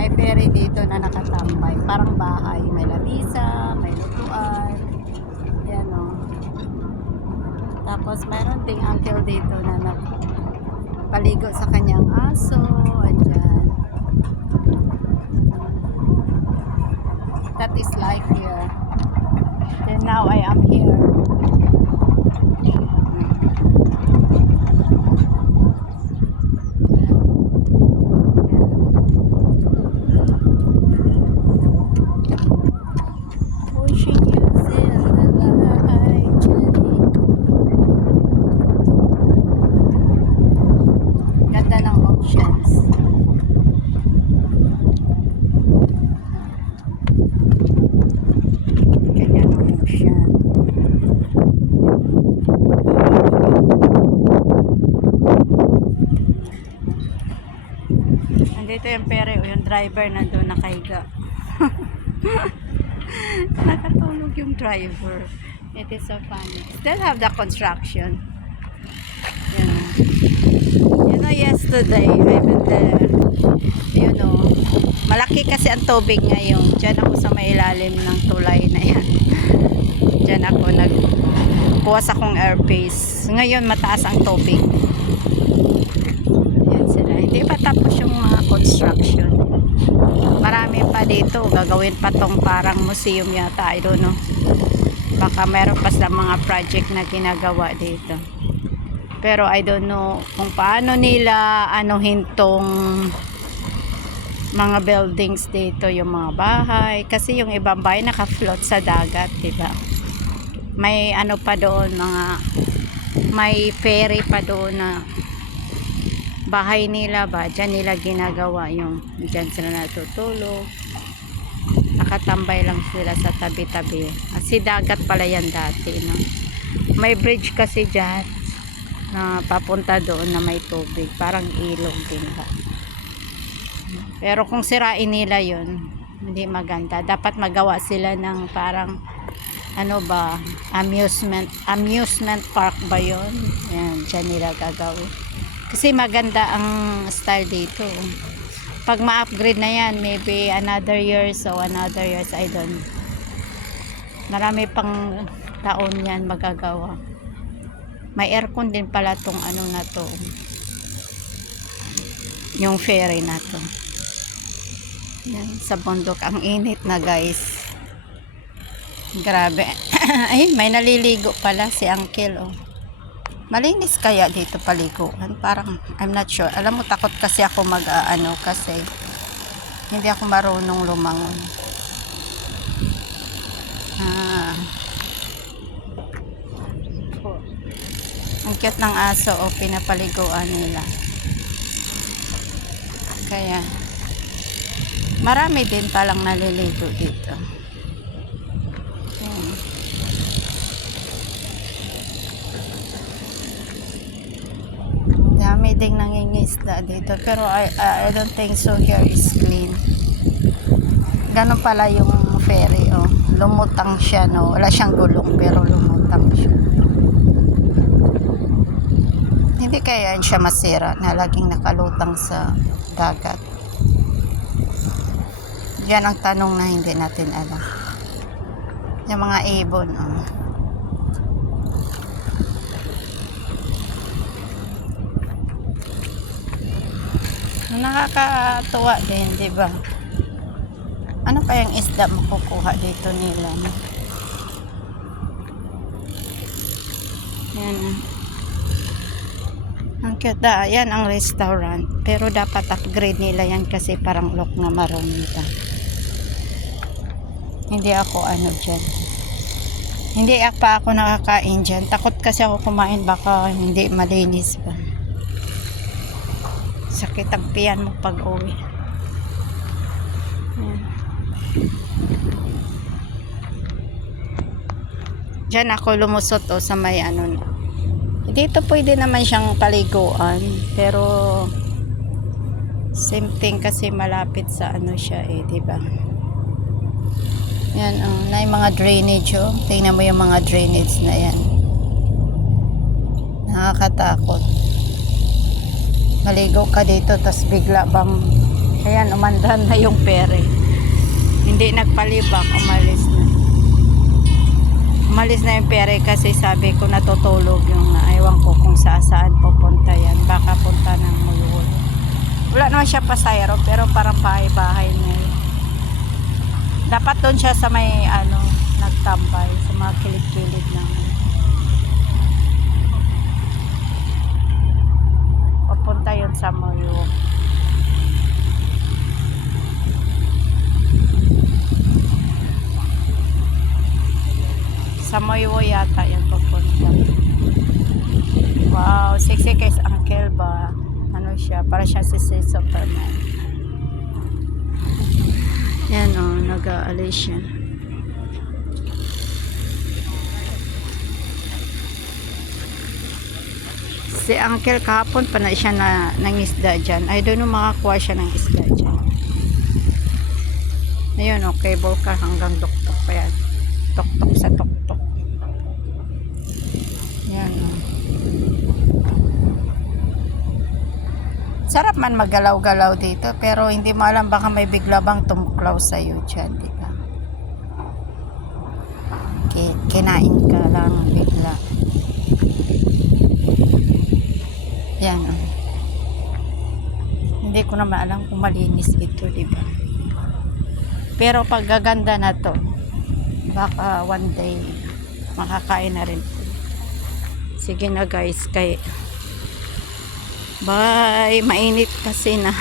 may ferry dito na nakatambay. Parang bahay. May lamisa, may lutuan. Yan o. Tapos mayroon ding uncle dito na paligo sa kanyang aso. Ayan. That is life here. Then now I am here. Ganda ng options. Ganyan ang ocean. Andito yung pere o yung driver nandun nakahiga. Nakatulog yung driver. It is so funny. Still have the construction. Yan. You know, yesterday, I've been there. You know, malaki kasi ang tubig ngayon. Diyan ako sa may ilalim ng tulay na yan. Diyan ako nagkuha sa akong airbase. Ngayon, mataas ang tubig. Yan sila. Hindi pa tapos yung mga construction. Marami pa dito. Gagawin pa tong parang museum yata. I don't know. Baka meron pa sa mga project na ginagawa dito. Pero I don't know kung paano nila hintong mga buildings dito, yung mga bahay. Kasi yung ibang bahay naka-float sa dagat, diba? May pa doon, may ferry pa doon na bahay nila ba? Diyan nila ginagawa yung, diyan sila natutulog. Nakatambay lang sila sa tabi-tabi. Kasi dagat pala yan dati, no? May bridge kasi dyan na papunta doon na may tubig, parang ilog din ba. Pero kung sirain nila yun, hindi maganda. Dapat magawa sila ng parang amusement park ba yun. Yan, dyan nila gagawin. Kasi maganda ang style dito. Pag ma-upgrade na yan, maybe another years, I don't know. Marami pang taon yan magagawa. May aircon din pala tong na to, yung ferry na to. Yan, sa bundok. Ang init na, guys. Grabe. Ay, may naliligo pala si uncle, oh. Malinis kaya dito paliguan? Parang, I'm not sure. Alam mo, takot kasi ako kasi hindi ako marunong lumangon. Ang cute ng aso, pinapaliguan nila. Kaya marami din palang naliligo dito. Ayan. Dami ding nangingisda dito, pero I don't think so here is clean. Ganun pala yung ferry, oh. Lumutang siya, no? Wala siyang gulong, pero lumutang siya. Hindi kaya siya masira na laging nakalutang sa dagat. Yan ang tanong na hindi natin alam. Yung mga ibon, oh. Nakakatuwa din, di ba? Ano kayang isda makukuha dito nila, no? Yan. Ang cute. Yan ang restaurant. Pero dapat upgrade nila yan kasi parang look na marunita. Hindi ako dyan. Hindi pa ako nakakain dyan. Takot kasi ako kumain, baka hindi malinis ba. Sakit ang tiyan mo pag uwi. Diyan ako lumusot sa may dito pwede naman siyang paliguan, pero same thing kasi malapit sa siya diba? Yan na yung mga drainage, oh. Tingnan mo yung mga drainage na yan. Nakakatakot. Maligo ka dito, tas bigla bang Ayan, umandan na yung pere. Hindi nagpalibak, umalis na. Umalis na yung pere kasi sabi ko natutulog yung ewan ko kung saan pupunta yan. Baka punta ng Mulul. Wala naman siya pasayro pero parang bahay-bahay niya yun. Dapat doon siya sa may nagtambay sa mga kilid-kilid ng papunta yun sa Mulul. Sa Moyo yata yan pupunta. Wow, sexy kay Uncle ba? Ano siya? Para siya si Superman. Yan o, nag-aalis siya. Si Uncle kahapon pa na siya nangisda dyan. I don't know makakuha siya ng isda dyan. Ayun o, cable car hanggang tuktok pa yan. Tuktok sa tuktok. Yan o. Sarap man maggalaw-galaw dito, pero hindi mo alam baka may bigla bang tumuklaw sa'yo dyan, di ba? Kinain ka lang bigla. Yan o. Hindi ko na maalam kung malinis ito, di ba? Pero pag gaganda na to, baka one day makakain na rin. Sige na guys, bye. Mainit kasi na.